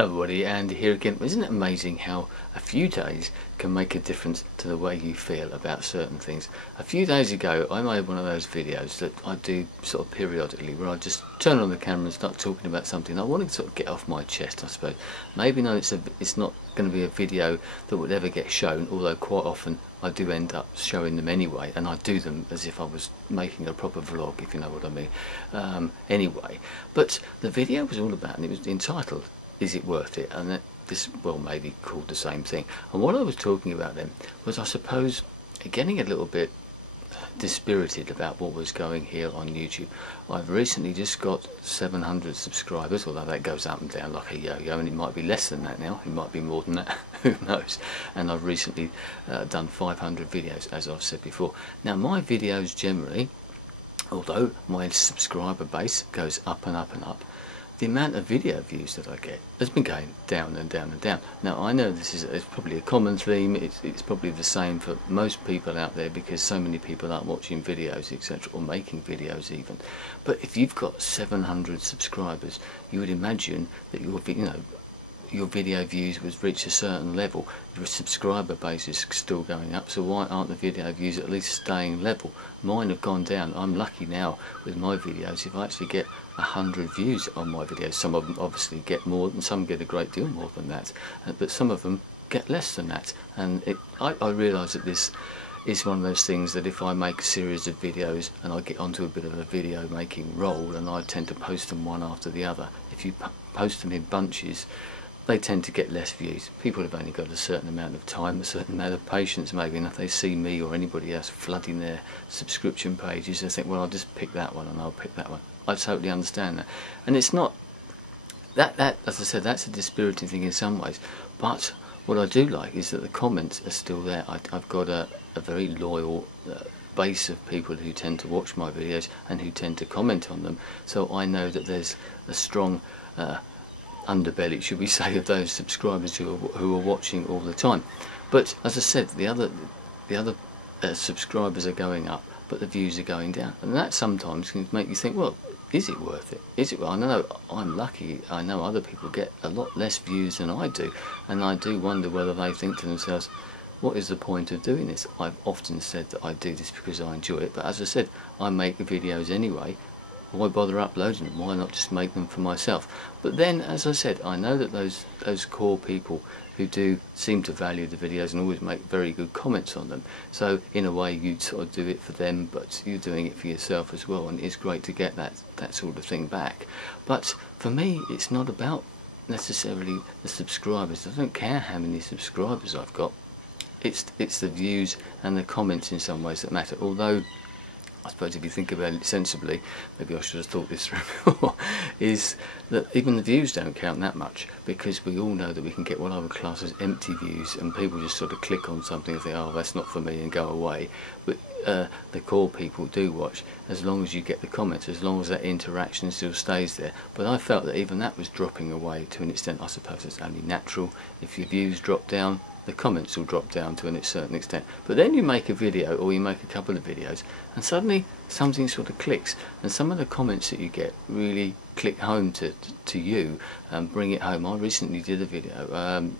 Everybody, Andy here again. Isn't it amazing how a few days can make a difference to the way you feel about certain things? A few days ago I made one of those videos that I do sort of periodically where I just turn on the camera and start talking about something I want to sort of get off my chest, I suppose. Maybe no, it's not going to be a video that would ever get shown, although quite often I do end up showing them anyway, and I do them as if I was making a proper vlog, if you know what I mean. Anyway, but the video was all about, and it was entitled "Is it worth it?" and this, well, maybe called the same thing. And what I was talking about then was, I suppose, getting a little bit dispirited about what was going here on YouTube. I've recently just got 700 subscribers, although that goes up and down like a yo-yo, and it might be less than that now, it might be more than that, who knows. And I've recently done 500 videos, as I've said before. Now my videos generally, although my subscriber base goes up and up and up, the amount of video views that I get has been going down and down and down. Now I know this is it's probably a common theme, it's probably the same for most people out there because so many people aren't watching videos, etc., or making videos even. But if you've got 700 subscribers, you would imagine that your video views would reach a certain level. Your subscriber base is still going up, so why aren't the video views at least staying level? Mine have gone down. I'm lucky now with my videos if I actually get 100 views on my videos. Some of them obviously get more, and some get a great deal more than that, but some of them get less than that. And I realise that this is one of those things that if I make a series of videos and I get onto a bit of a video making roll, and I tend to post them one after the other, if you post them in bunches, they tend to get less views. People have only got a certain amount of time, a certain amount of patience maybe, and if they see me or anybody else flooding their subscription pages, they think, well, I'll just pick that one and I'll pick that one. I totally understand that. And it's not that as I said, that's a dispiriting thing in some ways, but what I do like is that the comments are still there. I've got a very loyal base of people who tend to watch my videos and who tend to comment on them, so I know that there's a strong underbelly, should we say, of those subscribers who are watching all the time. But as I said, the other subscribers are going up, but the views are going down, and that sometimes can make you think, well, is it worth it? Is it? I know I'm lucky. I know other people get a lot less views than I do, and I do wonder whether they think to themselves, what is the point of doing this? I've often said that I do this because I enjoy it, but as I said, I make the videos anyway. Why bother uploading them? Why not just make them for myself? But then, as I said, I know that those core people who do seem to value the videos and always make very good comments on them. So in a way, you sort of do it for them, but you're doing it for yourself as well, and it's great to get that sort of thing back. But for me, it's not about necessarily the subscribers. I don't care how many subscribers I've got. It's the views and the comments in some ways that matter. Although I suppose if you think about it sensibly, maybe I should have thought this through before, is that even the views don't count that much, because we all know that we can get what I would class as empty views, and people just sort of click on something and think, oh, that's not for me, and go away. But the core people do watch, as long as you get the comments, as long as that interaction still stays there. But I felt that even that was dropping away to an extent. I suppose it's only natural. If your views drop down, the comments will drop down to a certain extent. But then you make a video, or you make a couple of videos, and suddenly something sort of clicks, and some of the comments that you get really click home to you and bring it home. I recently did a video,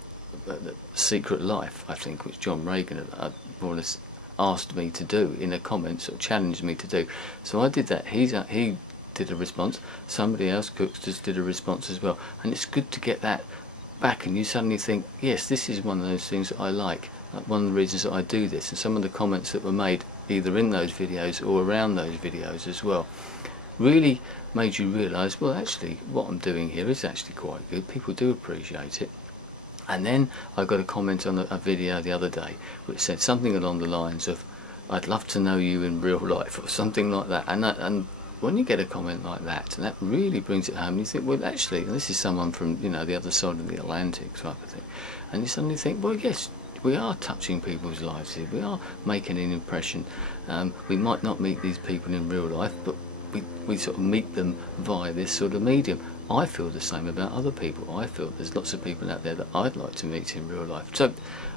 Secret Life, I think, which John Reagan had more or less asked me to do in a comment, sort of challenged me to do. So I did that. He did a response. Somebody else, Cooks, just did a response as well, and it's good to get that back, and you suddenly think, yes, this is one of those things that I like one of the reasons that I do this. And some of the comments that were made either in those videos or around those videos as well really made you realise, well, actually what I'm doing here is actually quite good, people do appreciate it. And then I got a comment on a video the other day which said something along the lines of, I'd love to know you in real life, or something like that. And when you get a comment like that, and that really brings it home, you think, well, actually, and this is someone from, the other side of the Atlantic type of thing, and you suddenly think, well, yes, we are touching people's lives here, we are making an impression. We might not meet these people in real life, but we sort of meet them via this sort of medium. I feel the same about other people. I feel there's lots of people out there that I'd like to meet in real life. So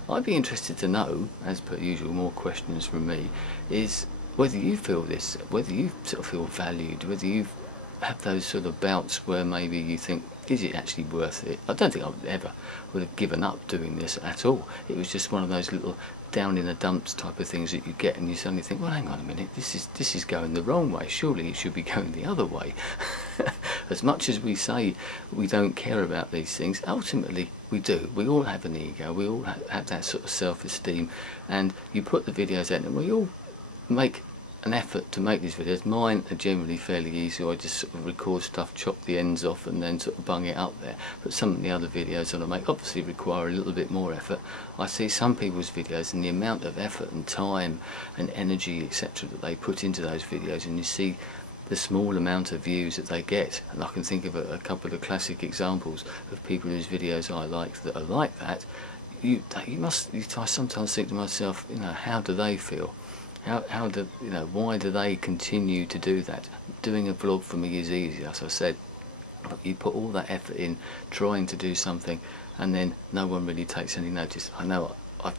I'd be interested to know, as per usual, more questions from me, is whether you feel this, whether you sort of feel valued, whether you have those sort of bouts where maybe you think, is it actually worth it? I don't think I would have given up doing this at all. It was just one of those little down in the dumps type of things that you get, and you suddenly think, well, hang on a minute, this is going the wrong way. Surely it should be going the other way. As much as we say we don't care about these things, ultimately we do. We all have an ego. We all have that sort of self-esteem, and you put the videos out, and we all make an effort to make these videos. Mine are generally fairly easy. I just sort of record stuff, chop the ends off, and then sort of bung it up there. But some of the other videos that I make obviously require a little bit more effort. I see some people's videos and the amount of effort and time and energy, etc., that they put into those videos, and you see the small amount of views that they get. And I can think of a couple of classic examples of people whose videos I like that are like that. I sometimes think to myself, you know, how do they feel? How do, you know, why do they continue to do that? Doing a vlog for me is easy, as I said. But you put all that effort in trying to do something, and then no one really takes any notice. I know I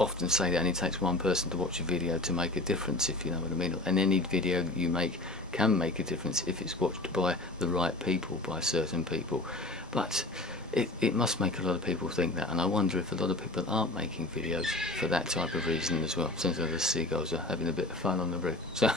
often say that it only takes one person to watch a video to make a difference, if you know what I mean. And any video that you make can make a difference if it's watched by the right people, by certain people. But it must make a lot of people think that, and I wonder if a lot of people aren't making videos for that type of reason as well. Seems like the seagulls are having a bit of fun on the roof. So,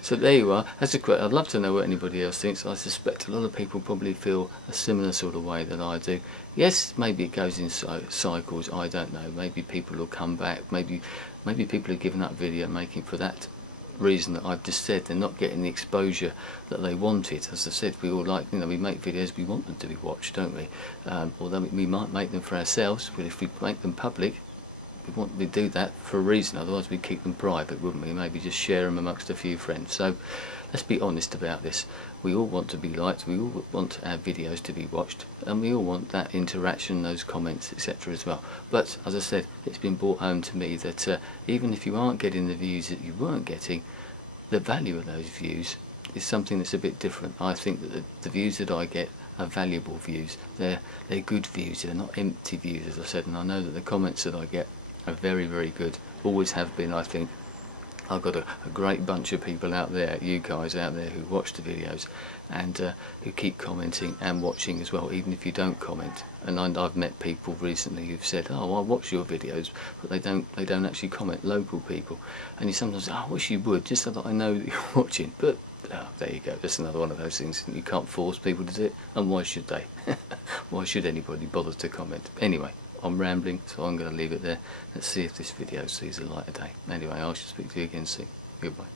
so there you are. That's a great. I'd love to know what anybody else thinks. I suspect a lot of people probably feel a similar sort of way that I do. Yes, maybe it goes in cycles. I don't know. Maybe people will come back. Maybe people have given up video making for that reason that I've just said. They're not getting the exposure that they wanted. As I said, we all like, you know, we make videos, we want them to be watched, don't we? Although we might make them for ourselves, but if we make them public, we do that for a reason. Otherwise we'd keep them private, wouldn't we? Maybe just share them amongst a few friends. So let's be honest about this. We all want to be liked, we all want our videos to be watched, and we all want that interaction, those comments, etc. as well. But as I said, it's been brought home to me that even if you aren't getting the views that you weren't getting, the value of those views is something that's a bit different. I think that the views that I get are valuable views. They're good views, they're not empty views, as I said, and I know that the comments that I get are very, very good. Always have been, I think. I've got a great bunch of people out there, you guys out there, who watch the videos and who keep commenting and watching as well, even if you don't comment. And I've met people recently who've said, "Oh, I watch your videos," but they don't actually comment. Local people, and you sometimes say, "Oh, I wish you would, just so that I know that you're watching." But there you go. Just another one of those things. You can't force people to do it, and why should they? Why should anybody bother to comment? Anyway, I'm rambling, so I'm going to leave it there. Let's see if this video sees the light of day. Anyway, I shall speak to you again soon. Goodbye.